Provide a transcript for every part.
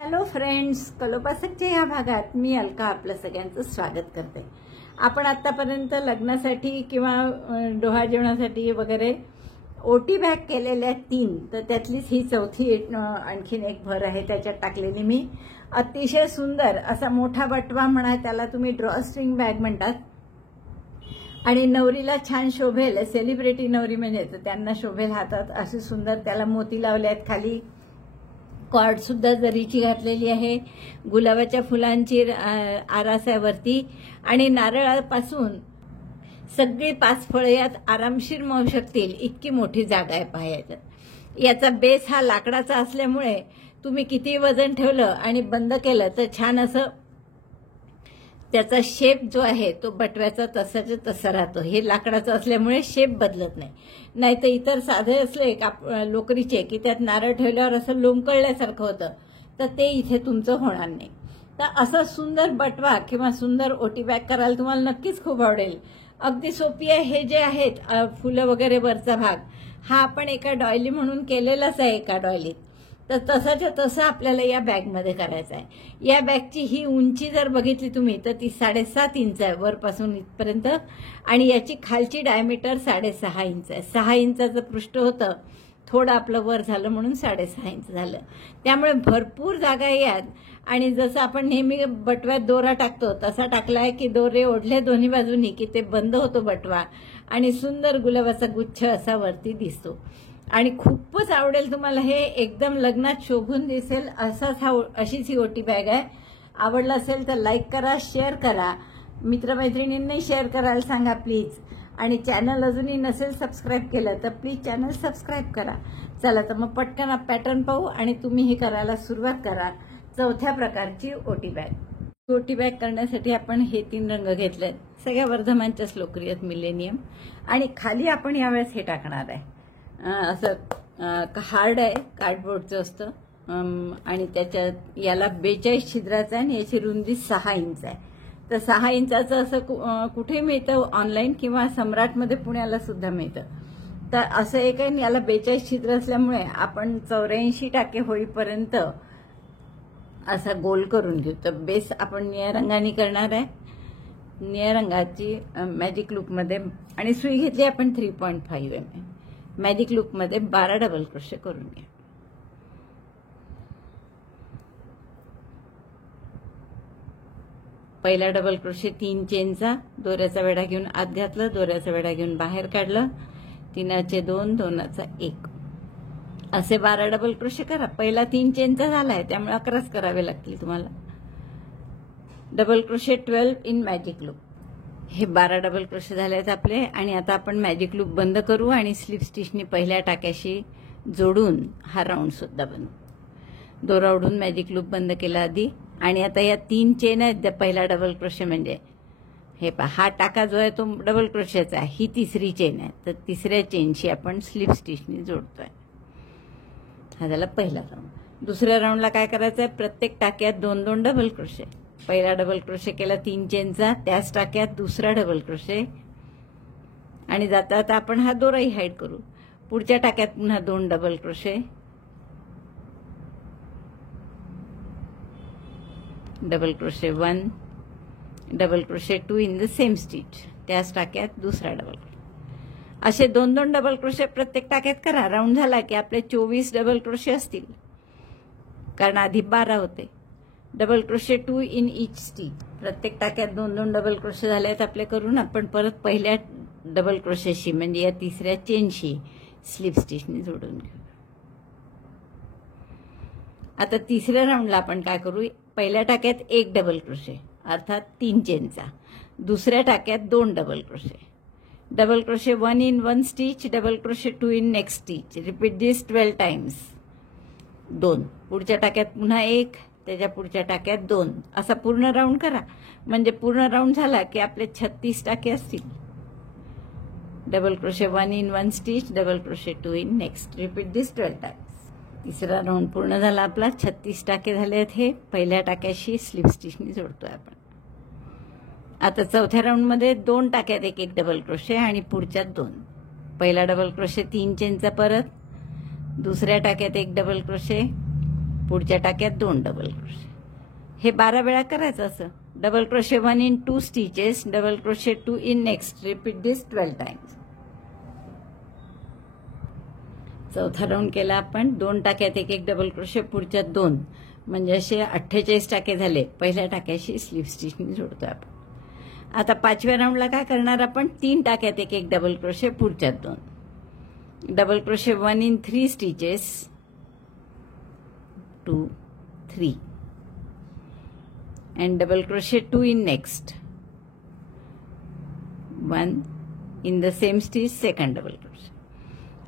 Hello friends, कलोपासकच्या या भागात मी अलका आपलं सगळ्यांचं स्वागत करते. आपण आतापर्यंत लग्नासाठी किंवा डोहाळ जेवणासाठी वगैरे ओटी बॅग केलेल्या 3, तर त्यातलीच ही चौथी आणखीन एक भर आहे त्याच्यात टाकलेली मी. अतिशय सुंदर असा मोठा बटवा म्हणा, त्याला तुम्ही ड्रॉस्ट्रिंग बॅग म्हणतात. आणि नवरीला छान शोभेल, सेलिब्रिटी नवरी म्हणजे तर त्यांना शोभेल हातात अशी सुंदर त्याला मोती लावले आहेत. खाली कॉर्ड सुद्धा जरीची घातलेली आहे, गुलाबाच्या फुलांची आरास आहे वरती आणि नारळापासून सगळी 5 फळे यात आरामशीर मावू शकतील इतकी मोठी जागा आहे पाहायला. याचा बेस हा लाकडाचा असल्यामुळे तुम्ही किती वजन ठेवलं आणि बंद केलं तर छान असं त्याचा शेप जो आहे तो बटव्याचा तसाच्या तसा राहतो. हे लाकडाचं असल्यामुळे शेप बदलत नाही. नाहीतर इतर साधे असले लोकरीचे की त्यात नारळ ठेवल्यावर असं लोंबकळल्यासारखं होतं, तर ते इथे तुमचं होणार नाही. तर असं सुंदर बटवा किंवा सुंदर ओटी बॅग करायला तुम्हाला नक्कीच खूप आवडेल. अगदी सोपी आहे. हे जे आहेत फुलं वगैरे वरचा भाग हा आपण एका डॉयली म्हणून केलेलाच आहे एका डॉयलीत. तर तसाच्या तसं आपल्याला या बॅगमध्ये करायचं आहे. या बॅगची ही उंची जर बघितली तुम्ही तर ती 7.5 इंच आहे वरपासून इथपर्यंत आणि याची खालची डायमीटर 6.5 इंच आहे. 6 इंचाचं पृष्ठ होतं, थोडं आपलं वर झालं म्हणून 6.5 इंच झालं. त्यामुळे भरपूर जागा यात. आणि जसं आपण नेहमी बटव्यात दोरा टाकतो तसा टाकलाय की दोरे ओढले दोन्ही बाजूनी की ते बंद होतो बटवा आणि सुंदर गुलाबाचा गुच्छ असा वरती दिसतो. आणि खूपच आवडेल तुम्हाला. हे एकदम लग्नात शोभून दिसेल अशीच ही ओटी बॅग आहे. आवडलं असेल तर लाईक करा, शेअर करा, मित्रमैत्रिणींनाही शेअर करायला सांगा प्लीज. आणि चॅनल अजूनही नसेल सबस्क्राईब केलं तर प्लीज चॅनल सबस्क्राईब करा. चला तर मग पटकन पॅटर्न पाहू आणि तुम्ही हे करायला सुरुवात करा. चौथ्या प्रकारची ओटी बॅग. ओटी बॅग करण्यासाठी आपण हे 3 रंग घेतलेत, सगळ्या वर्धमानच्याच लोकरीत मिलेनियम. आणि खाली आपण यावेळेस हे टाकणार आहे, असं हार्ड आहे, कार्डबोर्डचं असतं आणि त्याच्यात याला 42 छिद्राचं आहे आणि याची रुंदी 6 इंच आहे. तर 6 इंचाचं असं कुठे मिळतं ऑनलाईन किंवा सम्राटमध्ये पुण्याला सुद्धा मिळतं. तर असं एक आहे. याला 42 छिद्र असल्यामुळे आपण 84 टाके होईपर्यंत असा गोल करून घेऊ. तर बेस आपण निळ्या रंगाने करणार आहे. निळ्या रंगाची मॅजिक लूपमध्ये आणि सुई घेतली आपण 3.5 mm. मॅजिक लूपमध्ये 12 डबल क्रोशे करून घ्या. पहिला डबल क्रोशे 3 चेनचा, दोऱ्याचा वेढा घेऊन आत घातलं, दोऱ्याचा वेढा घेऊन बाहेर काढलं, 3चे 2, 2चा 1 असे 12 डबल क्रोशे करा. पहिला 3 चेनचा झालाय त्यामुळे 11च करावे लागतील तुम्हाला. Double crochet 12 in magic loop. हे 12 डबल क्रोशे झाले आहेत आपले. आणि आता आपण मॅजिक लूप बंद करू आणि स्लिप स्टिचनी पहिल्या टाक्याशी जोडून हा राऊंड सुद्धा बनवू. दोरा ओढून मॅजिक लूप बंद केला आधी. आणि आता या 3 चेन आहेत, पहिला डबल क्रोशे म्हणजे हे पहा, हा टाका जो आहे तो डबल क्रोशेचा आहे, ही 3री चेन आहे. तर 3ऱ्या चेनशी आपण स्लिप स्टिचनी जोडतोय. हा झाला पहिला राऊंड. दुसऱ्या राऊंडला काय करायचं आहे, प्रत्येक टाक्यात 2-2 डबल क्रोशे. पहिला डबल क्रोशे केला 3 चेनचा, त्याच टाक्यात दुसरा डबल क्रोशे आणि जाता जाता आपण हा दोराही हाईड करू. पुढच्या टाक्यात पुन्हा 2 double crochet, double crochet 1, double crochet 2 in the same stitch, त्याच टाक्यात दुसरा डबल क्रोशे. असे 2-2 डबल क्रोशे प्रत्येक टाक्यात करा. राऊंड झाला की आपले 24 डबल क्रोशे असतील, कारण आधी 12 होते. Double crochet 2 in each stitch. प्रत्येक टाक्यात 2-2 डबल क्रोशे झाले आहेत आपले करून. आपण परत पहिल्या डबल क्रोशेशी म्हणजे या 3ऱ्या चेनशी स्लिप स्टिचनी जोडून घेऊ. आता 3ऱ्या राऊंडला आपण काय करू, पहिल्या टाक्यात 1 डबल क्रोशे अर्थात 3 चेनचा, दुसऱ्या टाक्यात 2 double crochet, double crochet 1 in 1 stitch, double crochet 2 in next stitch. Repeat this 12 times. 2 पुढच्या टाक्यात पुन्हा 1, त्याच्या पुढच्या टाक्यात 2, असा पूर्ण राऊंड करा. म्हणजे पूर्ण राऊंड झाला की आपले 36 टाके असतील. Double crochet 1 in 1 stitch, double crochet 2 in next. Repeat this 12 times. 3रा राऊंड पूर्ण झाला आपला. 36 टाके झाले आहेत. हे पहिल्या टाक्याशी स्लिप स्टिचनी जोडतोय आपण. आता चौथ्या राऊंडमध्ये 2 टाक्यात 1-1 डबल क्रोशे आणि पुढच्यात 2. पहिला डबल क्रोशे 3 चेनचा परत, दुसऱ्या टाक्यात 1 डबल क्रोशे, पुढच्या टाक्यात 2 डबल क्रोशे. हे 12 वेळा करायचं असं. Double crochet 1 in 2 stitches, double crochet 2 in next. Repeat this 12 times. चौथा राऊंड केला आपण. 2 टाक्यात एक डबल क्रोशे, पुढच्यात 2, म्हणजे असे 48 टाके झाले. पहिल्या टाक्याशी स्लीप स्टिचने जोडतोय आपण. आता 5व्या राऊंडला काय करणार आपण? 3 टाक्यात एक डबल क्रोशे, पुढच्यात 2. Double crochet 1 in 3 stitches, 2, 3, and double crochet 2 in next, 1 in the same stitch, second double crochet.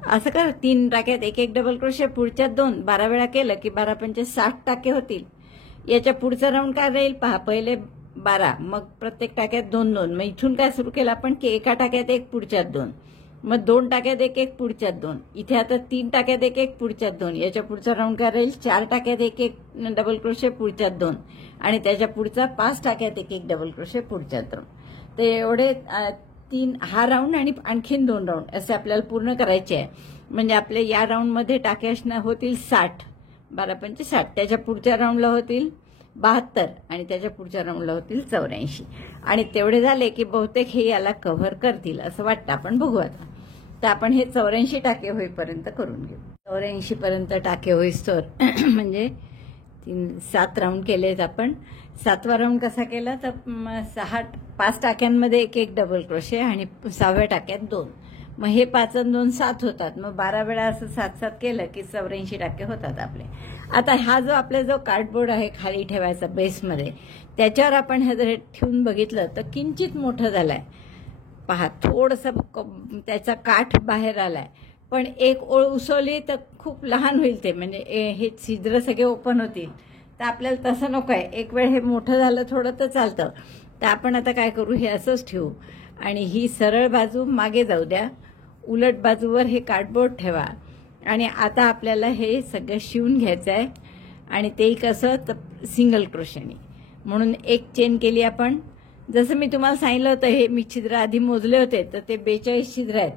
असं कर. 3 टाक्यात एक डबल क्रोशे, पुढच्यात 2. 12 वेळा केलं की 12 पंचे 60 टाके होतील. याच्या पुढचा राऊंड काय राहील पहा. पहिले 12, मग प्रत्येक टाक्यात 2 2. मग इथून काय सुरू केलं आपण की एका टाक्यात 1, पुढच्यात 2, मग 2 टाक्यात 1 पुढच्यात 2. इथे आता 3 टाक्यात 1 पुढच्यात 2. याच्या पुढचा राऊंड काय राहील. 4 टाक्यात 1 डबल क्रोशे, पुढच्यात 2, आणि त्याच्या पुढचा 5 टाक्यात 1 डबल क्रोशे, पुढच्यात 2. तर एवढे 3 हा राऊंड आणि आणखीन 2 राऊंड असे आपल्याला पूर्ण करायचे आहे. म्हणजे आपल्या या राऊंडमध्ये टाके असणार होतील 60, 12 पंचे 60. त्याच्या पुढच्या राऊंडला होतील 72, आणि त्याच्या पुढच्या राऊंडला होतील 84. आणि तेवढे झाले की बहुतेक हे याला कव्हर करतील असं वाटतं. आपण बघू आता. तर आपण हे 84 टाके होईपर्यंत करून घेऊ. 84 पर्यंत टाके होईस्तोवर म्हणजे 7 राऊंड केलेत आपण. 7वा राऊंड कसा केला तर 5 टाक्यांमध्ये एक डबल क्रोशे आणि 6व्या टाक्यात 2. मग हे 5 आणि 2 7 होतात. मग 12 वेळा असं 7 केलं की 84 टाके होतात आपले. आता हा जो आपला जो कार्डबोर्ड आहे खाली ठेवायचा बेसमध्ये, त्याच्यावर आपण हे जर ठेवून बघितलं तर किंचित मोठं झालंय पहा. थोडंसं त्याचा काठ बाहेर आलाय, पण एक ओळ उसवली तर खूप लहान होईल ते, म्हणजे हे छिद्र सगळे ओपन होतील. तर आपल्याला तसं नको आहे. एक वेळ हे मोठं झालं थोडं तर चालतं. तर आपण आता काय करू, हे असंच ठेवू आणि ही सरळ बाजू मागे जाऊ द्या. उलट बाजूवर हे कार्डबोर्ड ठेवा. आणि आता आपल्याला हे सगळं शिवून घ्यायचं आहे. आणि तेही कसं तर सिंगल क्रोशेने. म्हणून एक चेन केली आपण. जसं मी तुम्हाला सांगितलं होतं, हे मी छिद्र आधी मोजले होते तर ते 42 छिद्र आहेत.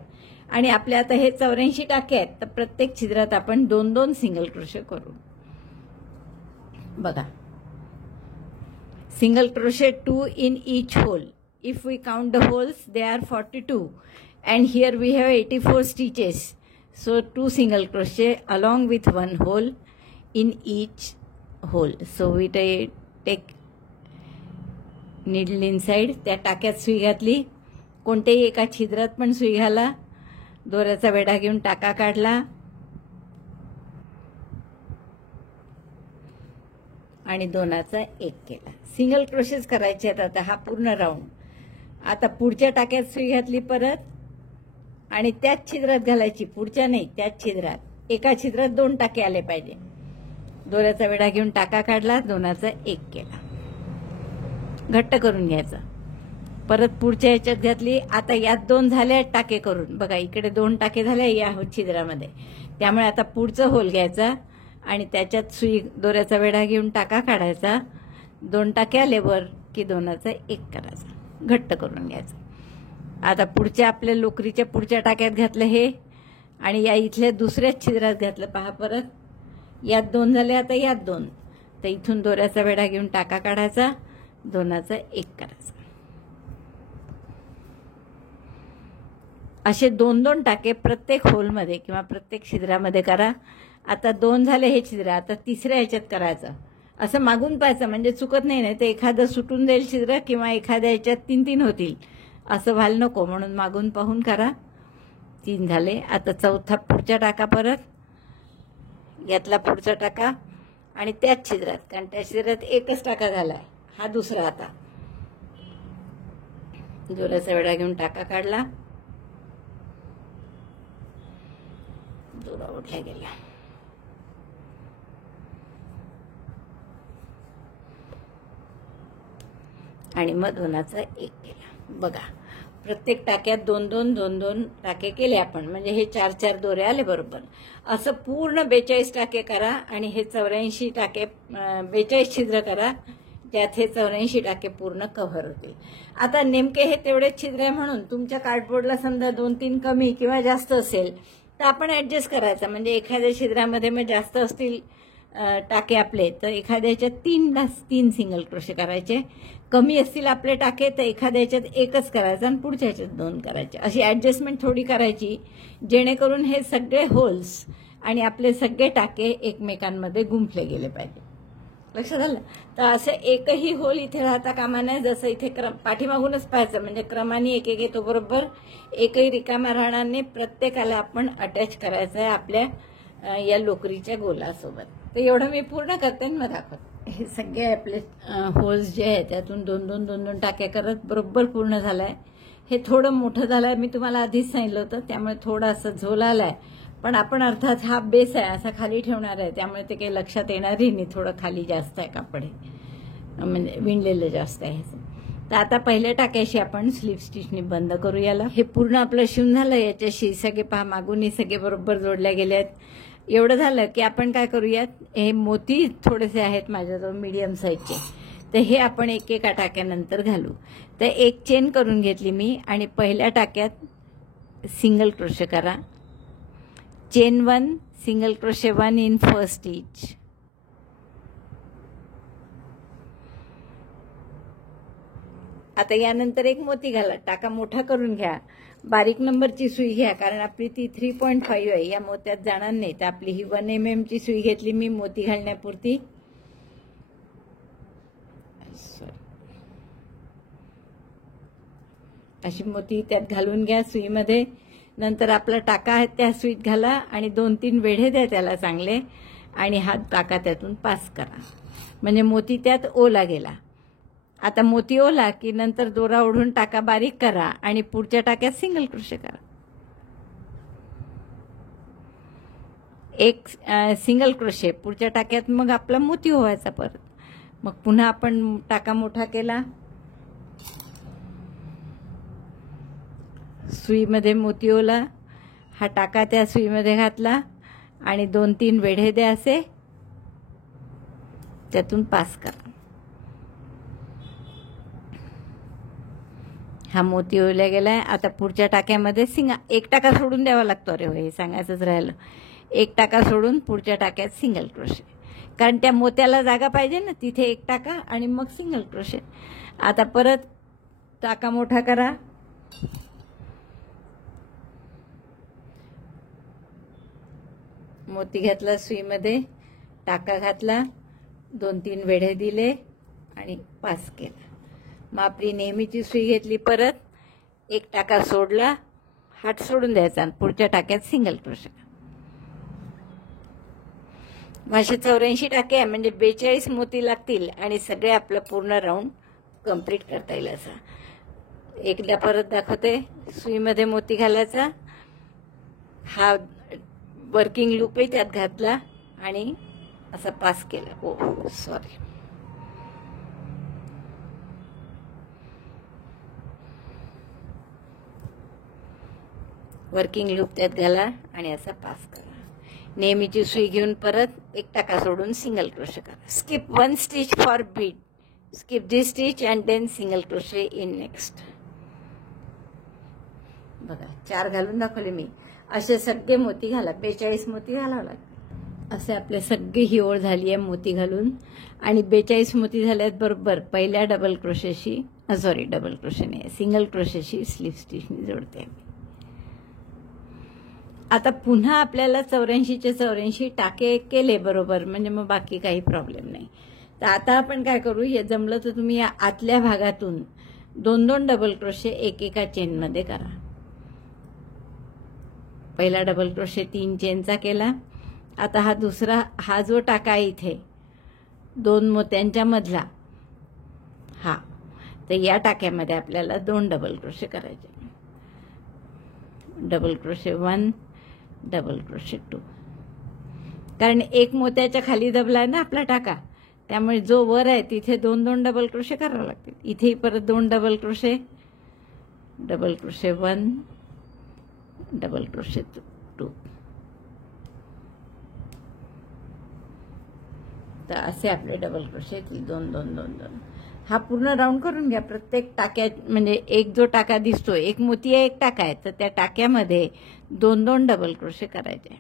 आणि आपल्या आता हे 84 टाके आहेत. तर प्रत्येक छिद्रात आपण 2-2 सिंगल क्रोशे करू. बघा, single crochet 2 in each hole. If we count the holes, they are 42, and here we have 84 stitches. So 2 single crochet along with 1 hole in each hole. So we take needle inside. त्या टाक्यात सुई घातली. कोणत्याही एका छिद्रात पण सुई घाला. दोऱ्याचा वेढा घेऊन टाका काढला आणि 2चा 1 केला. सिंगल क्रोशेस करायचे आहेत आता हा पूर्ण राऊंड. आता पुढच्या टाक्यात सुई घातली परत आणि त्याच छिद्रात घालायची. पुढच्या नाही, त्याच छिद्रात. एका छिद्रात 2 टाके आले पाहिजे. दोऱ्याचा वेढा घेऊन टाका काढला, 2चा 1 केला. घट्ट करून घ्यायचा. परत पुढच्या ह्याच्यात घातली. आता यात 2 झाले टाके करून. बघा, इकडे 2 टाके झाले या छिद्रामध्ये. त्यामुळे आता पुढचं होल घ्यायचा आणि त्याच्यात सुई दोऱ्याचा वेढा घेऊन टाका काढायचा. 2 टाके आले वर की 2चा 1 करायचा. घट्ट करून घ्यायचं. आता पुढच्या आपल्या लोकरीच्या पुढच्या टाक्यात घातलं हे आणि या इथल्या दुसऱ्याच छिद्रात घातलं. पहा, परत यात 2 झाले, आता यात 2. तर इथून दोऱ्याचा वेढा घेऊन टाका काढायचा, 2चा 1 करायचा. असे 2-2 टाके प्रत्येक होलमध्ये किंवा प्रत्येक छिद्रामध्ये करा. आता 2 झाले हे छिद्र, आता तिसऱ्या ह्याच्यात करायचं. असं मागून पाहायचं म्हणजे चुकत नाही. तर एखादं सुटून जाईल छिद्र किंवा एखाद्या ह्याच्यात 3-3 होतील. असं व्हायला नको, म्हणून मागून पाहून करा. 3 झाले. आता चौथा पुढचा टाका, परत यातला पुढचा टाका आणि त्याच छिद्रात, कारण त्या छिद्रात एकच टाका झालाय. हा दुसरा. आता दोऱ्याचा वेढा घेऊन टाका काढला, दोरा ओढला गेला. आणि मग 2चा 1 केला. बघा, प्रत्येक टाक्यात 2-2 टाके केले आपण, म्हणजे हे 4-4 दोरे आले बरोबर. असं पूर्ण 42 टाके करा आणि हे 84 टाके 42 छिद्र करा, ज्यात हे 84 टाके पूर्ण कव्हर होतील. आता नेमके हे तेवढेच छिद्र आहे म्हणून तुमच्या कार्डबोर्डला समजा 2-3 कमी किंवा जास्त असेल तर आपण ऍडजस्ट करायचं. म्हणजे एखाद्या छिद्रामध्ये मग जास्त असतील टाके आपले, तर एखाद्याच्यात 3 सिंगल क्रोशे करायचे. कमी असतील आपले टाके तर एखाद्याच्यात 1च करायचं आणि पुढच्या ह्याच्यात 2 करायचे. अशी ॲडजस्टमेंट थोडी करायची, जेणेकरून हे सगळे होल्स आणि आपले सगळे टाके एकमेकांमध्ये गुंफले गेले पाहिजे. लक्षात आलं? तर असं एकही होल इथे राहता कामा नये. जसं इथे पाठीमागूनच पाहायचं, म्हणजे क्रमाने एक एक येतो बरोबर. एकही रिकामा राहणार नाही. प्रत्येकाला आपण अटॅच करायचं आहे आपल्या या लोकरीच्या गोलासोबत. तर एवढं मी पूर्ण करते आणि मग दाखवते. हे सगळे आपले होल्स जे आहेत त्यातून 2-2 टाके करत बरोबर पूर्ण झालंय. हे थोडं मोठं झालंय, मी तुम्हाला आधीच सांगितलं होतं, त्यामुळे थोडं असं झोल आलाय. पण आपण अर्थात हा बेस आहे असा खाली ठेवणार आहे, त्यामुळे ते काही लक्षात येणारही नाही. थोडं खाली जास्त आहे कापड, हे म्हणजे विणलेलं जास्त आहे. तर आता पहिल्या टाक्याशी आपण स्लीव स्टिचनी बंद करू याला. हे पूर्ण आपलं शिवून झालं. याच्याशी सगळे पहा मागूनही सगळे बरोबर जोडल्या गेले आहेत. एवढं झालं की आपण काय करूयात, हे मोती थोडेसे आहेत माझ्याजवळ मीडियम साईजचे, तर हे आपण एकेका टाक्यानंतर घालू. तर एक चेन करून घेतली मी आणि पहिल्या टाक्यात सिंगल क्रोशे करा. Chain 1, single crochet 1 in first stitch. आता यानंतर एक मोती घाला. टाका मोठा करून घ्या. बारीक नंबरची सुई घ्या, कारण आपली ती 3.5 आहे, या मोत्यात जाणार नाही. तर आपली ही 1 mm ची सुई घेतली मी मोती घालण्यापुरती. अशी मोती त्यात घालून घ्या सुईमध्ये. नंतर आपला टाका आहे त्या सुईत घाला आणि 2-3 वेढे द्या त्याला चांगले, आणि हा टाका त्यातून पास करा, म्हणजे मोती त्यात ओला गेला. आता मोती ओला की नंतर दोरा ओढून टाका बारीक करा आणि पुढच्या टाक्यात सिंगल क्रोशे करा. एक सिंगल क्रोशे पुढच्या टाक्यात, मग आपला मोती ओवायचा परत. मग पुन्हा आपण टाका मोठा केला, सुईमध्ये मोती ओला, हा टाका त्या सुईमध्ये घातला आणि 2-3 वेढे द्या असे, त्यातून पास करा. हा मोती ओवला गेलाय. आता पुढच्या टाक्यामध्ये एक टाका सोडून द्यावा लागतो. अरे हो, हे सांगायचंच राहिलं. एक टाका सोडून पुढच्या टाक्यात सिंगल क्रोशे, कारण त्या मोत्याला जागा पाहिजे ना, तिथे एक टाका आणि मग सिंगल क्रोशे. आता परत टाका मोठा करा, मोती घातला सुईमध्ये, टाका घातला, 2-3 वेढे दिले आणि पास केला. मग आपली नेहमीची सुई घेतली, परत एक टाका सोडला, हात सोडून द्यायचा आणि पुढच्या टाक्यात सिंगल क्रोशे. माझे 84 टाके आहे, म्हणजे 42 मोती लागतील आणि सगळे आपलं पूर्ण राऊंड कंप्लीट करता येईल. असा एकदा परत दाखवते. सुईमध्ये मोती घालायचा, हा वर्किंग लूपही त्यात घातला आणि असं पास केलं. ओ सॉरी, वर्किंग लूप त्यात घाला आणि असा पास करा. नेहमीची सुई घेऊन परत एक टाका सोडून सिंगल क्रोशे करा. Skip 1 stitch for beat. Skip this stitch and then single crochet in next. बघा 4 घालून दाखवले मी. असे सगळे मोती घाला. 42 मोती घालावं लागतात. असे आपले सगळी ही ओळ झाली आहे मोती घालून, आणि 42 मोती झाल्यात बरोबर. पहिल्या डबल क्रोशेशी, डबल क्रोशे नाही, सिंगल क्रोशेशी स्लीव स्टिचनी जोडते. आता पुन्हा आपल्याला 84चे 84 टाके केले बरोबर, म्हणजे मग बाकी काही प्रॉब्लेम नाही. तर आता आपण काय करू, हे जमलं तर तुम्ही या आतल्या भागातून 2-2 डबल क्रोशे एकेका चेनमध्ये करा. पहिला डबल क्रोशे 3 चेनचा केला. आता हा दुसरा, हा जो टाका आहे इथे 2 मोत्यांच्या मधला, हा, तर या टाक्यामध्ये आपल्याला 2 डबल क्रोशे करायचे. डबल क्रोशे 1, डबल क्रोशे 2, कारण एक मोत्याच्या खाली दबलाय ना आपला टाका, त्यामुळे जो वर आहे तिथे 2-2 डबल क्रोशे करावे लागतील. इथेही परत 2 double crochet, double crochet 1, double crochet 2. तर असे आपले डबल क्रोशे 2-2-2-2. हा पूर्ण राऊंड करून घ्या. प्रत्येक टाक्यात, म्हणजे एक जो टाका दिसतोय, एक मोती आहे, एक टाका आहे, तर त्या टाक्यामध्ये 2-2 डबल क्रोशे करायचे.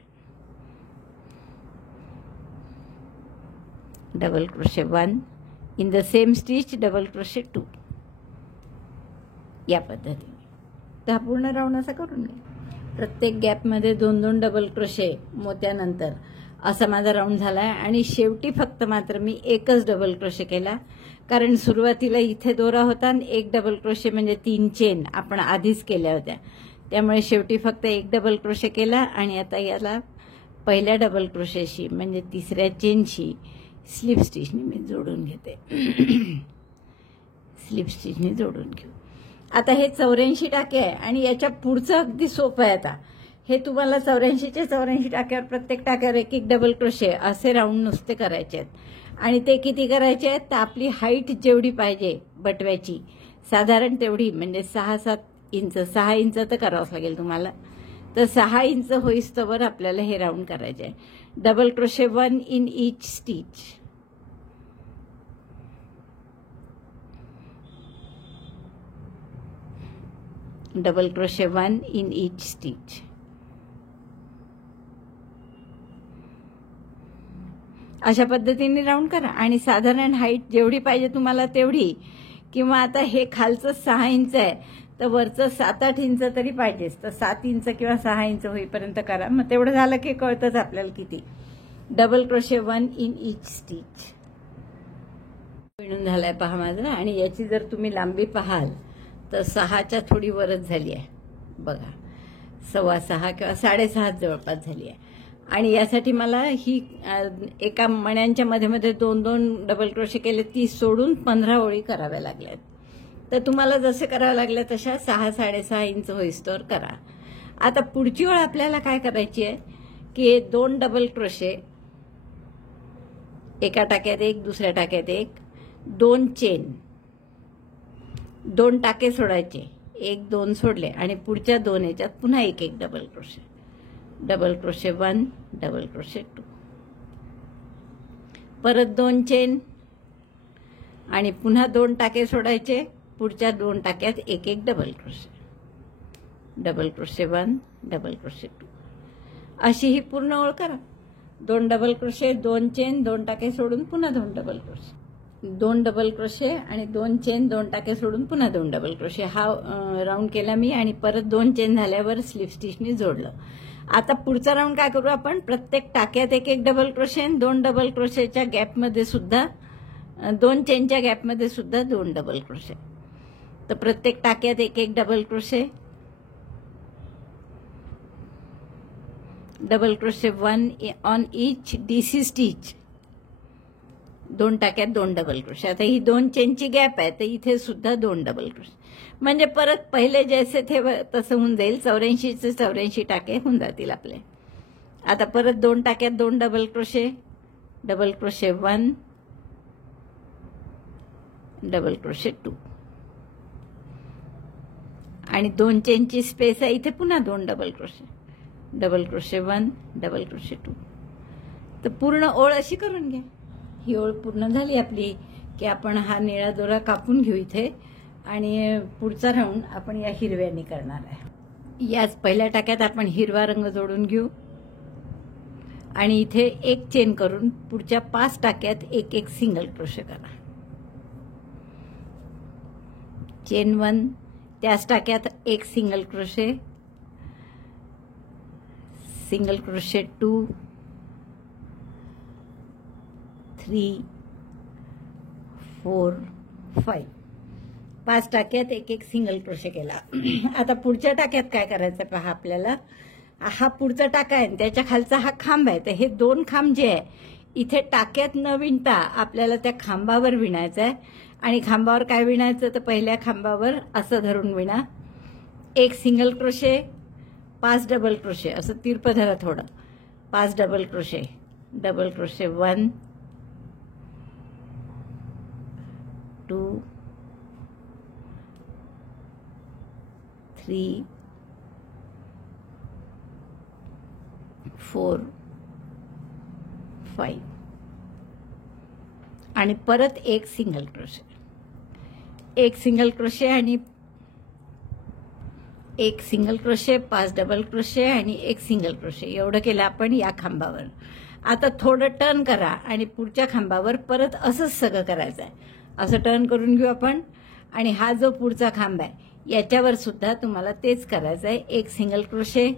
Double crochet 1 in the same stitch double crochet 2 या पद्धतीने. तर हा पूर्ण राऊंड असा करून घ्या. प्रत्येक गॅपमध्ये 2-2 डबल क्रोशे मोत्यानंतर असा माझा राऊंड झाला आहे. आणि शेवटी फक्त मात्र मी एकच डबल क्रोशे केला, कारण सुरुवातीला इथे दोरा होता आणि एक डबल क्रोशे म्हणजे 3 चेन आपण आधीच केल्या होत्या. त्यामुळे शेवटी फक्त एक डबल क्रोशे केला आणि आता याला पहिल्या डबल क्रोशेशी म्हणजे तिसऱ्या चेनशी स्लिप स्टिचने मी जोडून घेते. स्लिप स्टिचने जोडून घेऊ. आता हे 84 टाके आहे आणि याच्या पुढचं अगदी सोपं आहे. आता हे तुम्हाला 84चे 84 टाक्यावर प्रत्येक टाक्यावर एक एक डबल क्रोशे असे राऊंड नुसते करायचे आहेत. आणि ते किती करायचे आहेत तर आपली हाईट जेवढी पाहिजे बटव्याची साधारण तेवढी म्हणजे 6-7 इंच, 6 इंच तर करावंच लागेल तुम्हाला. तर 6 इंच होईस्तोवर आपल्याला हे राऊंड करायचे आहे. Double crochet 1 in each stitch. Double crochet 1 in each stitch. अशा पद्धतीने राऊंड करा आणि साधारण हाईट जेवढी पाहिजे तुम्हाला तेवढी, किंवा आता हे खालचं 6 इंच आहे तर वरचं 7-8 इंच तरी पाहिजेच, तर 7 इंच किंवा 6 इंच होईपर्यंत करा. मग तेवढं झालं की कळतंच आपल्याला किती. Double crochet 1 in each stitch. विणून झालाय पहा माझं. आणि याची जर तुम्ही लांबी पाहाल तर 6च्या थोडी वरच झाली आहे बघा, 6.25 किंवा 6.5 जवळपास झाली आहे. आणि यासाठी मला ही एका मण्यांच्या मध्ये 2-2 डबल क्रोशे केले, ती सोडून 15 ओळी कराव्या लागल्यात. तर तुम्हाला जसे कराव्या लागल्या तशा 6-6.5 इंच होईस्तोवर करा. आता पुढची ओळ आपल्याला काय करायची आहे की 2 डबल क्रोशे, एका टाक्यात एक, दुसऱ्या टाक्यात एक, 2 चेन, 2 टाके सोडायचे, 1-2 सोडले आणि पुढच्या 2 याच्यात पुन्हा एक double crochet. Double crochet 1, double crochet 2, परत 2 चेन आणि पुन्हा 2 टाके सोडायचे, पुढच्या 2 टाक्यात एक double crochet. Double crochet 1, double crochet 2. अशी ही पूर्ण ओळ करा. 2 डबल क्रोशे, 2 चेन, 2 टाके सोडून पुन्हा 2 डबल क्रोशे, 2 डबल क्रोशे आणि 2 चेन, 2 टाके सोडून पुन्हा 2 डबल क्रोशे. हा राऊंड केला मी आणि परत 2 चेन झाल्यावर स्लिप स्टिचने जोडलं. आता पुढचा राऊंड काय करू आपण, प्रत्येक टाक्यात एक डबल क्रोशे, 2 डबल क्रोशेच्या गॅपमध्ये सुद्धा 2 चेनच्या गॅपमध्ये सुद्धा 2 डबल क्रोशे. तर प्रत्येक टाक्यात एक double crochet, double crochet 1 on each DC stitch. 2 टाक्यात 2 डबल क्रोशे. आता ही 2 चेनची गॅप आहे तर इथे सुद्धा 2 डबल क्रोशे. म्हणजे परत पहिले जैसे थे तसं होऊन जाईल. 84चे 84 टाके होऊन जातील आपले. आता परत 2 टाक्यात 2 double crochet, double crochet 1, double crochet 2 आणि 2 चेनची स्पेस आहे इथे पुन्हा 2 double crochet, double crochet 1, double crochet 2. तर पूर्ण ओळ अशी करून घ्या. ही ओळ पूर्ण झाली आपली की आपण हा निळा दोरा कापून घेऊ इथे आणि पुढचा राऊंड आपण या हिरव्याने करणार आहे. याच पहिल्या टाक्यात आपण हिरवा रंग जोडून घेऊ आणि इथे एक चेन करून पुढच्या 5 टाक्यात एक सिंगल क्रोशे करा. चेन 1, त्याच टाक्यात एक सिंगल क्रोशे, सिंगल क्रोशे 2, 3, 4, 5. 5 टाक्यात एक सिंगल क्रोशे केला. आता पुढच्या टाक्यात काय करायचं पहा आपल्याला. हा पुढचा टाका आहे त्याच्या खालचा हा खांब आहे. तर हे 2 खांब जे आहे इथे टाक्यात न विणता आपल्याला त्या खांबावर विणायचं आहे. आणि खांबावर काय विणायचं तर पहिल्या खांबावर असं धरून विणा. एक सिंगल क्रोशे, 5 डबल क्रोशे, असं तिरपं धरा थोडं. 5 डबल क्रोशे, डबल क्रोशे 1, 2, 3, 4, 5 आणि परत एक सिंगल क्रोशे, एक सिंगल क्रोशे आणि एक सिंगल क्रोशे, 5 डबल क्रोशे आणि एक सिंगल क्रोशे. एवढं केलं आपण या खांबावर. आता थोडं टर्न करा आणि पुढच्या खांबावर परत असंच सगळं करायचं आहे. असं टर्न करून घेऊ आपण. आणि हा जो पुढचा खांब आहे याच्यावर सुद्धा तुम्हाला तेच करायचं आहे. एक सिंगल क्रोशे,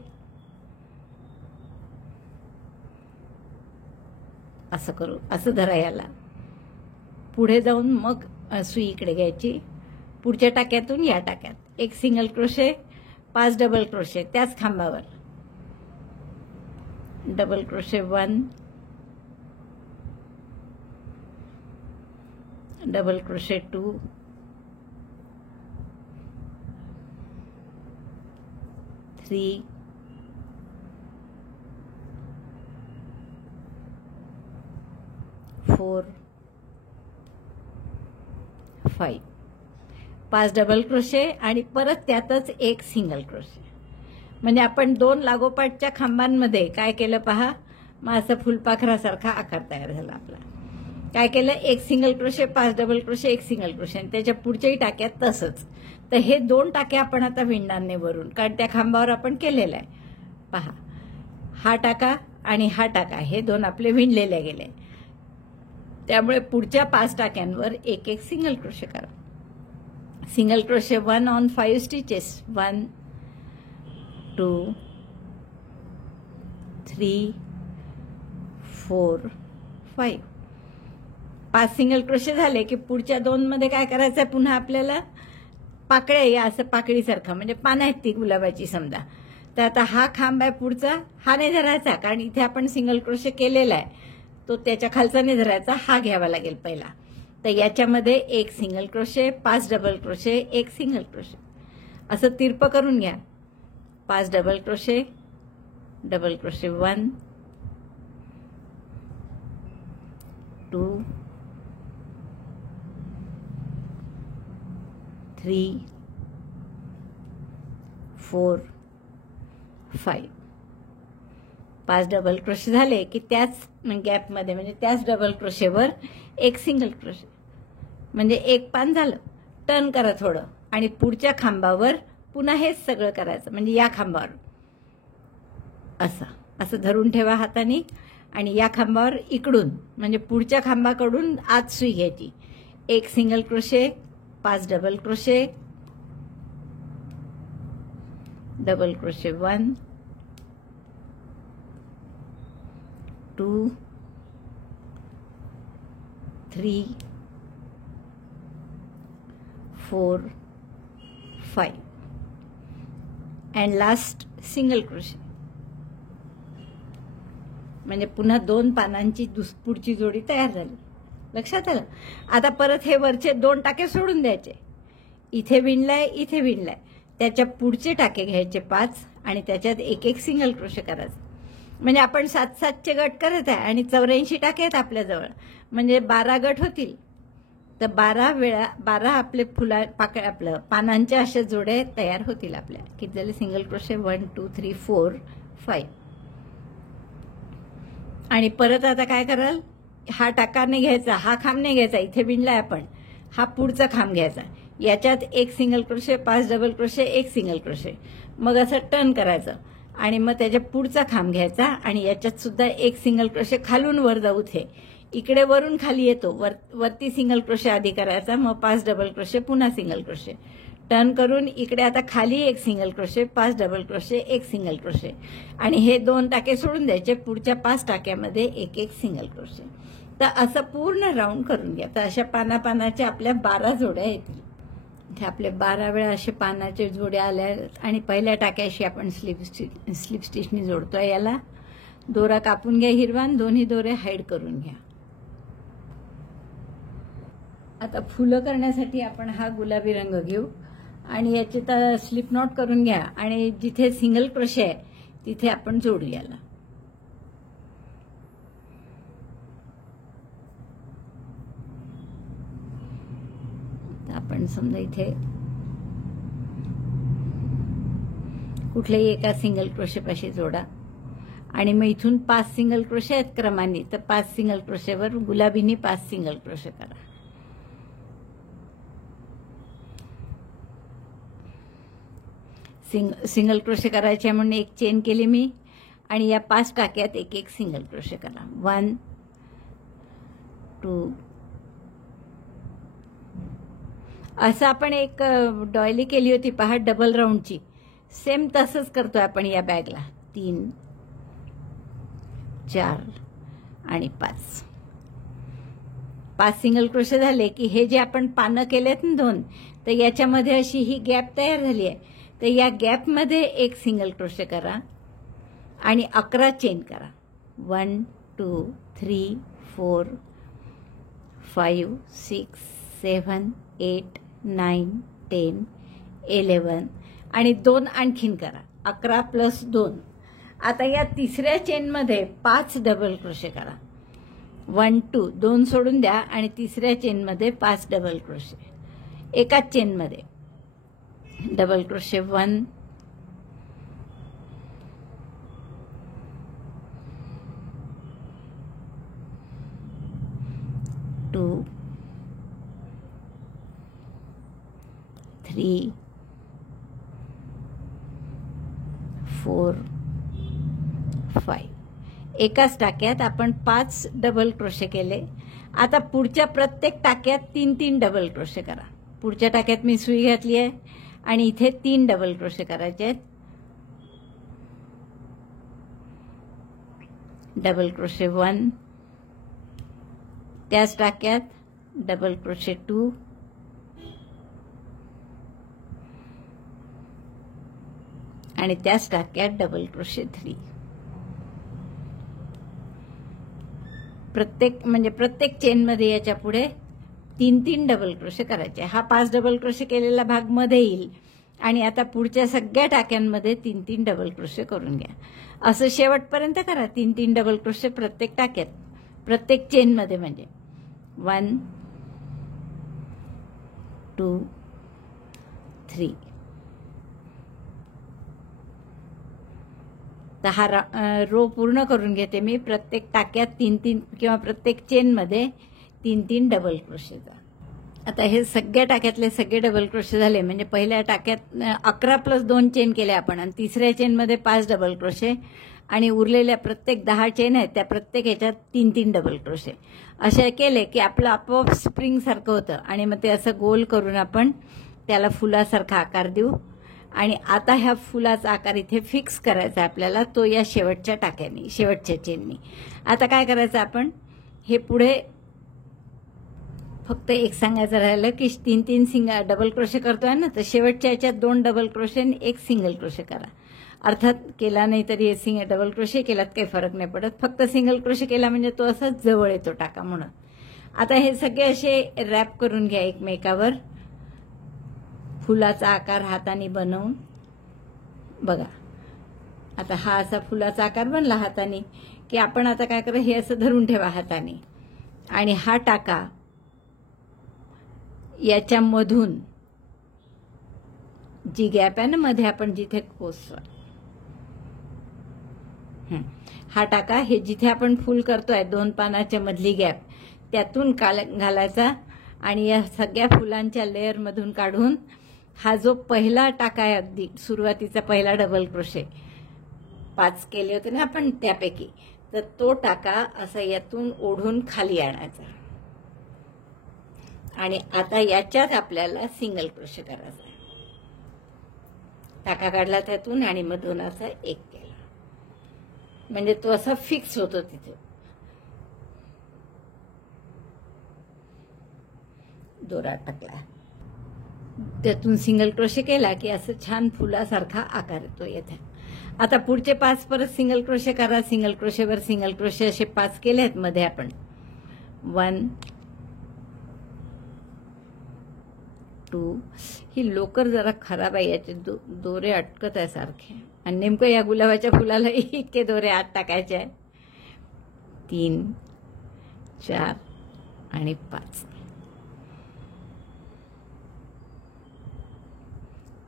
असं करू, असं धरा याला. पुढे जाऊन मग सुई इकडे घ्यायची, पुढच्या टाक्यातून या टाक्यात एक सिंगल क्रोशे, 5 डबल क्रोशे त्याच खांबावर, double crochet 1, double crochet 2, three, 4, 5, 5 double crochet आणि परत त्यातच एक सिंगल क्रोशे. म्हणजे आपण 2 लागोपाठच्या खांबांमध्ये काय केलं पहा, मग असं फुलपाखरासारखा आकार तयार झाला आपला. काय केलं, एक सिंगल क्रोशे, 5 डबल क्रोशे, एक सिंगल क्रोशे आणि त्याच्या पुढच्याही टाक्यात तसंच. तर हे 2 टाके आपण आता विणणार नाही वरून, कारण त्या खांबावर आपण केलेलं आहे. पहा, हा टाका आणि हा टाका हे 2 आपले विणलेले गेले. त्यामुळे पुढच्या 5 टाक्यांवर एक एक सिंगल क्रोशे करा. Single crochet 1 on 5 stitches, 1, 2, 3, 4, 5. 5 single crochet झाले की पुढच्या 2 मध्ये काय करायचं आहे, पुन्हा आपल्याला पाकळ्या या असं पाकळीसारखं, म्हणजे पानं आहेत ती गुलाबाची समजा. तर आता हा खांब आहे पुढचा, हा नाही धरायचा कारण इथे आपण सिंगल क्रोशे केलेला आहे, तो त्याच्या खालचा नाही धरायचा, हा घ्यावा लागेल पहिला. तर याच्यामध्ये एक सिंगल क्रोशे, 5 डबल क्रोशे, एक सिंगल क्रोशे, असं तिरप करून घ्या. 5 double crochet, double crochet 1, 2, 3, 4, 5. 5 double crochet झाले की त्याच गॅपमध्ये म्हणजे त्याच डबल क्रोशेवर एक सिंगल क्रोशे, म्हणजे एक पान झालं. टर्न करा थोडं आणि पुढच्या खांबावर पुन्हा हेच सगळं करायचं, म्हणजे या खांबावर असं असं धरून ठेवा हाताने आणि या खांबावर इकडून म्हणजे पुढच्या खांबाकडून आत सुई घ्यायची. एक single crochet, 5 double crochet, double crochet 1, 2, 3, 4, 5 and last single crochet. म्हणजे पुन्हा 2 पानांची पुढची जोडी तयार झाली. लक्षात आलं. आता परत हे वरचे 2 टाके सोडून द्यायचे. इथे विणलाय, इथे विणलाय, त्याच्या पुढचे टाके घ्यायचे 5 आणि त्याच्यात एक एक सिंगल क्रोशे करायचं. म्हणजे आपण 7-7चे गट करत आहे आणि 84 टाके आहेत आपल्याजवळ, म्हणजे 12 गट होतील. तर 12 वेळा 12 आपले आपलं पानांच्या अशा जोड्या तयार होतील आपल्या. किती झाले सिंगल क्रोशे, 1, 2, 3, 4, 5. आणि परत आता काय कराल, हा टाका नाही घ्यायचा, हा खांब नाही घ्यायचा, इथे विणलाय आपण, हा पुढचा खांब घ्यायचा, याच्यात एक सिंगल क्रोशे, 5 डबल क्रोशे, एक सिंगल क्रोशे, मग असं टर्न करायचं आणि मग त्याच्या पुढचा खांब घ्यायचा आणि याच्यात सुद्धा एक सिंगल क्रोशे खालून वर जाऊ थे, इकडे वरून खाली येतो, वरती सिंगल क्रोशे आधी करायचा, मग 5 डबल क्रोशे, पुन्हा सिंगल क्रोशे, टर्न करून इकडे आता खाली एक सिंगल क्रोशे, 5 डबल क्रोशे, एक सिंगल क्रोशे आणि हे 2 टाके सोडून द्यायचे. पुढच्या 5 टाक्यामध्ये एक एक सिंगल क्रोशे. तर असं पूर्ण राऊंड करून घ्या. तर अशा पानापानाच्या आपल्या 12 जोड्या येतील. इथे आपले 12 वेळा असे पानाचे जोड्या आल्या आणि पहिल्या टाक्याशी आपण स्लिप स्टिचनी जोडतोय. याला दोरा कापून घ्या हिरवा, दोन्ही दोरे हाईड करून घ्या. आता फुलं करण्यासाठी आपण हा गुलाबी रंग घेऊ आणि याचे तर स्लिप नॉट करून घ्या आणि जिथे सिंगल क्रोशे आहे तिथे आपण जोडू याला. आपण समजा इथे कुठल्याही एका सिंगल क्रोशेपाशी जोडा आणि मग इथून 5 सिंगल क्रोशे आहेत क्रमाने, तर 5 सिंगल क्रोशेवर गुलाबीने 5 सिंगल क्रोशे करा. सिंगल क्रोशे करायचे म्हणून एक चेन केली मी आणि या 5 टाक्यात एक एक सिंगल क्रोशे करा. 1 2. असं आपण एक डॉयली केली होती पहा डबल राऊंडची, सेम तसंच करतोय आपण या बॅगला. 3 4 आणि 5. 5 सिंगल क्रोशे झाले की हे जे आपण पानं केलेत ना 2, तर याच्यामध्ये अशी ही गॅप तयार झाली आहे. तर या गॅपमध्ये एक सिंगल क्रोशे करा आणि 11 चेन करा. 1 2 3 4 5 6 7 8 9 10 11 आणि 2 आणखीन करा. 11 + 2. आता या तिसऱ्या चेनमध्ये 5 डबल क्रोशे करा. 1 2 2 सोडून द्या आणि तिसऱ्या चेनमध्ये 5 डबल क्रोशे. एकाच चेनमध्ये डबल क्रोशे. 1 2 3 4 5. एकाच टाक्यात आपण 5 डबल क्रोशे केले. आता पुढच्या प्रत्येक टाक्यात 3-3 डबल क्रोशे करा. पुढच्या टाक्यात मी सुई घातली आहे आणि इथे 3 डबल क्रोशे करायचे आहेत. डबल क्रोशे 1, त्याच टाक्यात डबल क्रोशे 2, आणि त्याच टाक्यात डबल क्रोशे 3. प्रत्येक चेनमध्ये याच्या पुढे 3-3 डबल क्रोशे करायचे. हा 5 डबल क्रोशे केलेला भाग मध्ये येईल आणि आता पुढच्या सगळ्या टाक्यांमध्ये 3-3 डबल क्रोशे करून घ्या. असं शेवटपर्यंत करा. 3-3 डबल क्रोशे प्रत्येक टाक्यात, प्रत्येक चेनमध्ये. म्हणजे 1 2 3. तर हा रो पूर्ण करून घेते मी. प्रत्येक टाक्यात 3-3 किंवा प्रत्येक चेनमध्ये 3-3 डबल क्रोशेचा. आता हे सगळ्या टाक्यातले सगळे डबल क्रोशे झाले. म्हणजे पहिल्या टाक्यात 11 + 2 चेन केले आपण आणि तिसऱ्या चेनमध्ये 5 डबल क्रोशे आणि उरलेल्या प्रत्येक 10 चेन आहेत त्या प्रत्येक ह्याच्यात 3-3 डबल क्रोशे. असे केले की आपलं आपोआप स्प्रिंग सारखं होतं आणि मग ते असं गोल करून आपण त्याला फुलासारखा आकार देऊ. आणि आता ह्या फुलाचा आकार इथे फिक्स करायचा आपल्याला, तो या शेवटच्या टाक्यानी, शेवटच्या चेननी. आता काय करायचं आपण, हे पुढे फक्त एक सांगायचं राहिलं की 3-3 डबल क्रोशे करतोय ना, तर शेवटच्या याच्यात 2 डबल क्रोशे आणि 1 सिंगल क्रोशे करा. अर्थात केला नाही तरी डबल क्रोशे केलात काही फरक नाही पडत. फक्त सिंगल क्रोशे केला म्हणजे तो असाच जवळ येतो टाका म्हणून. आता हे सगळे असे रॅप करून घ्या एकमेकावर. फुलाचा आकार हाताने बनवून बघा. आता हा असा फुलाचा आकार बनला हाताने की आपण आता काय करा, हे असं धरून ठेवा हाताने आणि हा टाका याच्यामधून जी गॅप आहे ना मध्ये आपण जिथे हा टाका, हे जिथे आपण फुल करतोय 2 पानाच्या मधली गॅप त्यातून घालायचा आणि या सगळ्या फुलांच्या लेअर मधून काढून हा जो पहिला टाका आहे, अगदी सुरुवातीचा पहिला डबल क्रोशे 5 केले होते ना आपण त्यापैकी, तर तो टाका असा यातून ओढून खाली आणायचा. आणि आता याच्यात आपल्याला सिंगल क्रोशे करायचा. टाका काढला त्यातून आणि मधून असा एक केला म्हणजे तो असा फिक्स होतो तिथे. दोरा टाकला त्यातून सिंगल क्रोशे केला की असं छान फुलासारखा आकार येतो येथे. आता पुढचे 5 परत सिंगल क्रोशे करा. सिंगल क्रोशेवर सिंगल क्रोशे असे 5 केले आहेत मध्ये आपण. 1 2. ही लोकर जरा खराब आहे, याचे दोरे अटकत आहे सारखे आणि नेमकं या गुलाबाच्या फुलाला इतके दोरे आत टाकायचे आहे. 3 4 आणि 5.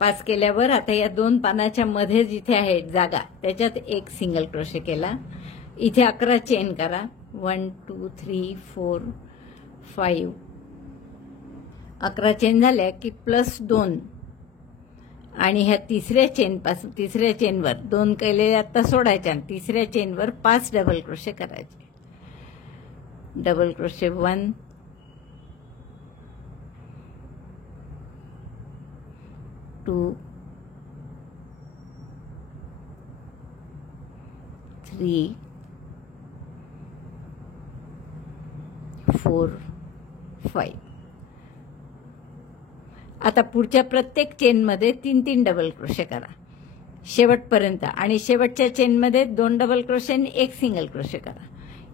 5 केल्यावर आता या 2 पानाच्या मध्ये जिथे आहे जागा त्याच्यात एक सिंगल क्रोशे केला. इथे 11 चेन करा. 1 2 3 4 5. 11 चेन झाल्या की +2 आणि ह्या तिसऱ्या चेनवर 2 केलेले आता सोडायच्या आणि तिसऱ्या चेनवर 5 डबल क्रोशे करायचे. Double crochet 1 2 3 4 5. आता पुढच्या प्रत्येक चेनमध्ये 3 डबल क्रोशे करा शेवटपर्यंत आणि शेवटच्या चेनमध्ये 2 डबल क्रोशे आणि 1 सिंगल क्रोशे करा.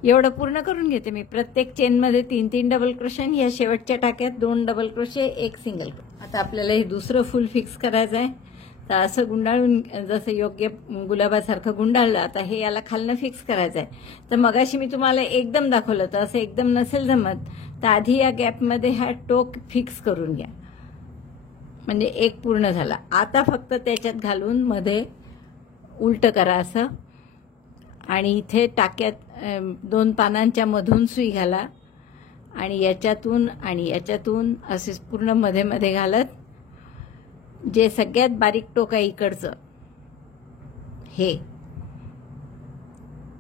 एवढं पूर्ण करून घेते मी. प्रत्येक चेनमध्ये 3 डबल क्रोशे आणि या शेवटच्या टाक्यात 2 डबल क्रोशे 1 सिंगल. आता आपल्याला हे दुसरं फुल फिक्स करायचं आहे. तर असं गुंडाळून जसं योग्य गुलाबासारखं गुंडाळलं. आता हे याला खालनं फिक्स करायचं आहे. तर मगाशी मी तुम्हाला एकदम दाखवलं तर असं एकदम नसेल जमत तर आधी या गॅपमध्ये हा टोक फिक्स करून घ्या. म्हणजे एक पूर्ण झाला. आता फक्त त्याच्यात घालून मध्ये उलट करा असं आणि इथे टाक्यात 2 पानांच्या मधून सुई घाला आणि याच्यातून असे पूर्ण मध्ये मध्ये घालत जे सगळ्यात बारीक टोक आहे इकडचं हे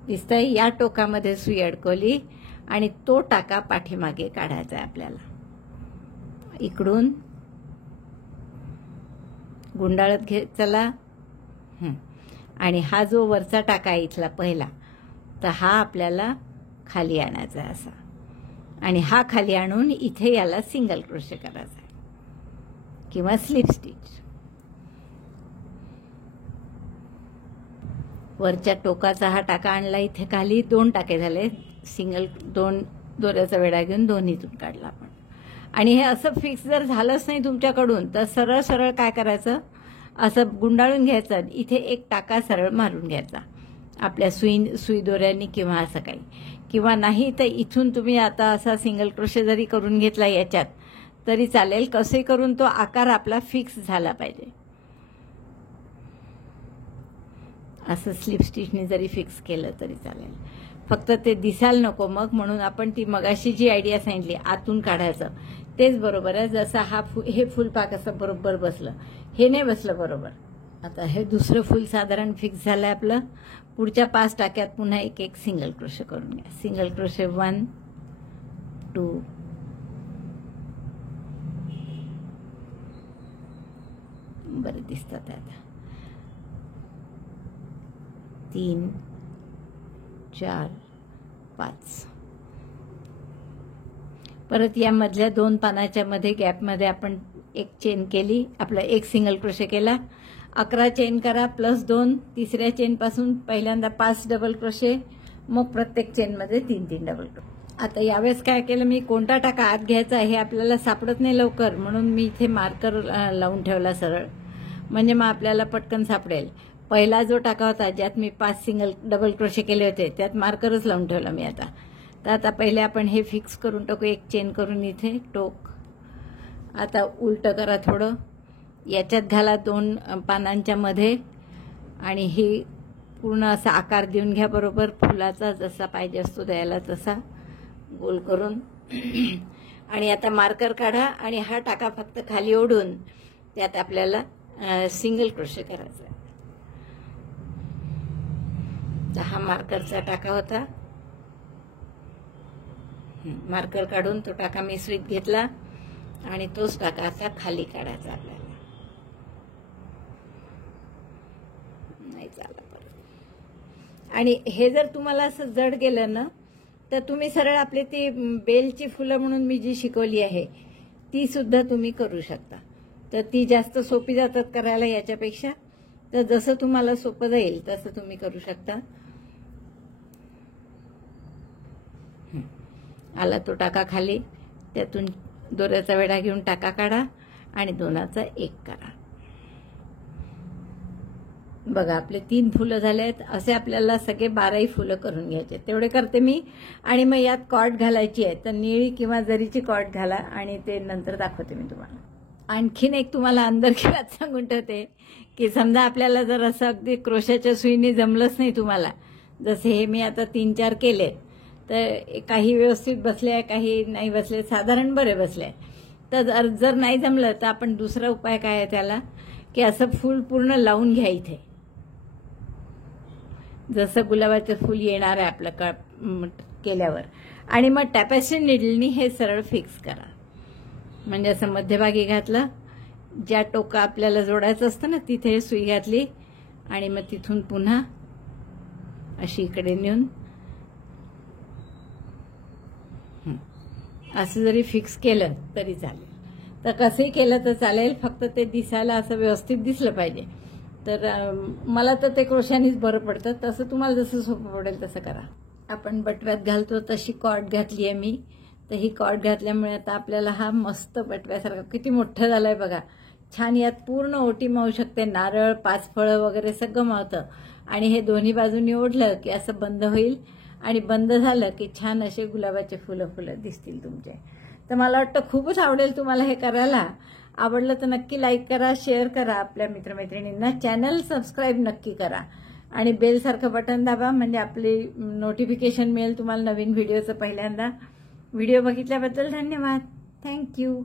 दिसतंय या टोकामध्ये सुई अडकवली आणि तो टाका पाठीमागे काढायचा आहे आपल्याला. इकडून गुंडाळत चला आणि हा जो वरचा टाका आहे इथला पहिला तर हा आपल्याला खाली आणायचा आहे असा आणि हा खाली आणून इथे याला सिंगल क्रोशे करायचा आहे किंवा स्लिप स्टिच. वरच्या टोकाचा हा टाका आणला इथे खाली 2 टाके झाले. सिंगल 2 दोऱ्याचा वेढा घेऊन दोन्हीतून काढला आपण. आणि हे असं फिक्स जर झालंच नाही तुमच्याकडून तर सरळ सरळ काय करायचं असं गुंडाळून घ्यायचं. इथे एक टाका सरळ मारून घ्यायचा आपल्या सुई दोऱ्यांनी किंवा असं काही किंवा नाही तर इथून तुम्ही आता असा सिंगल क्रोशे जरी करून घेतला याच्यात तरी चालेल. कसे करून तो आकार आपला फिक्स झाला पाहिजे. असं स्लिप स्टिचने जरी फिक्स केलं तरी चालेल. फक्त ते दिसायला नको मग म्हणून आपण ती मगाशी जी आयडिया सांगितली आतून काढायचं तेच बरोबर आहे. जसं हे फुलपाक असं बरोबर बसलं हे नाही बसलं बरोबर. आता हे दुसरं फुल साधारण फिक्स झालंय आपलं. पुढच्या 5 टाक्यात पुन्हा एक सिंगल क्रोशे करून घ्या. सिंगल क्रोशे 1 2 बरे दिसतात आता 3 4 5. परत या मधल्या 2 पानाच्या मध्ये गॅपमध्ये आपण एक चेन केली. आपला एक सिंगल क्रोशे केला. 11 चेन करा +2. तिसऱ्या चेन पासून पहिल्यांदा 5 डबल क्रोशे मग प्रत्येक चेनमध्ये 3 डबल क्रोशे. आता यावेळेस काय केलं मी कोणता टाका आत घ्यायचा हे आपल्याला सापडत नाही लवकर म्हणून मी इथे मार्कर लावून ठेवला सरळ म्हणजे मग आपल्याला पटकन सापडेल. पहिला जो टाका होता ज्यात मी 5 डबल क्रोशे केले होते त्यात मार्करच लावून ठेवला मी आता. तर आता पहिले आपण हे फिक्स करून टाकू. एक चेन करून इथे टोक. आता उलट करा थोडं. याच्यात घाला 2 पानांच्या मध्ये आणि हे पूर्ण असा आकार देऊन घ्या बरोबर फुलाचा जसा पाहिजे असतो द्यायला तसा गोल करून. आणि आता मार्कर काढा आणि हा टाका फक्त खाली ओढून त्यात आपल्याला सिंगल क्रोशे करायचा आहे. तर हा मार्करचा टाका होता. मार्कर काढून तो टाका मी सुईत घेतला आणि तोच टाका आता खाली काढायचा आपल्याला. नाही चालला परत. आणि हे जर तुम्हाला असं जड गेलं ना तर तुम्ही सरळ आपले ती बेलची फुलं म्हणून मी जी शिकवली आहे ती सुद्धा तुम्ही करू शकता. तर ती जास्त सोपी जातात करायला याच्यापेक्षा. तर जसं तुम्हाला सोपं जाईल तसं तुम्ही करू शकता. आला तो टाका खाली त्यातून दोऱ्याचा वेढा घेऊन टाका काढा आणि 2चा 1 करा. बघा आपले 3 फुलं झाले आहेत. असे आपल्याला सगळे 12ही फुलं करून घ्यायचे. तेवढे करते मी. आणि मग यात कॉर्ड घालायची आहे तर निळी किंवा जरीची कॉर्ड घाला आणि ते नंतर दाखवते मी तुम्हाला. आणखीन एक तुम्हाला अंदरखिळात सांगून ठेवते की समजा आपल्याला जर असं अगदी क्रोशाच्या सुईने जमलंच नाही तुम्हाला जसे हे मी आता 3-4 केले तर काही व्यवस्थित बसले काही नाही बसले साधारण बरे बसले. तर जर नाही जमलं तर आपण दुसरा उपाय काय आहे त्याला की असं फूल पूर्ण लावून घ्या इथे, जसं गुलाबाचं फूल येणार आहे आपलं केल्यावर. आणि मग टॅपेस्ट्री निडलनी हे सरळ फिक्स करा. म्हणजे असं मध्यभागी घातलं, ज्या टोका आपल्याला जोडायचं असतं ना तिथे सुई घातली आणि मग तिथून पुन्हा अशी इकडे नेऊन असं जरी फिक्स केलं तरी चालेल. तर कसंही केलं तर चालेल, फक्त ते दिसायला असं व्यवस्थित दिसलं पाहिजे. तर मला तर ते क्रोशानीच बरं पडतं. तसं तुम्हाला जसं सोपं पडेल तसं करा. आपण बटव्यात घालतो तशी कॉर्ड घातली आहे मी. तर ही कॉर्ड घातल्यामुळे आता आपल्याला हा मस्त बटव्यासारखा किती मोठं झालंय बघा. छान यात पूर्ण ओटी मावू शकते, नारळ, 5 फळं वगैरे सगळं मावतं. आणि हे दोन्ही बाजूनी ओढलं की असं बंद होईल आणि बंद झालं की छान असे गुलाबाचे फुलं दिसतील तुमचे. तर मला वाटतं खूपच आवडेल तुम्हाला हे करायला. आवडलं तर नक्की लाईक करा, शेअर करा आपल्या मित्रमैत्रिणींना. चॅनल सबस्क्राईब नक्की करा आणि बेलसारखं बटन दाबा, म्हणजे आपली नोटिफिकेशन मिळेल तुम्हाला नवीन व्हिडिओचं पहिल्यांदा. व्हिडिओ बघितल्याबद्दल धन्यवाद. थँक्यू.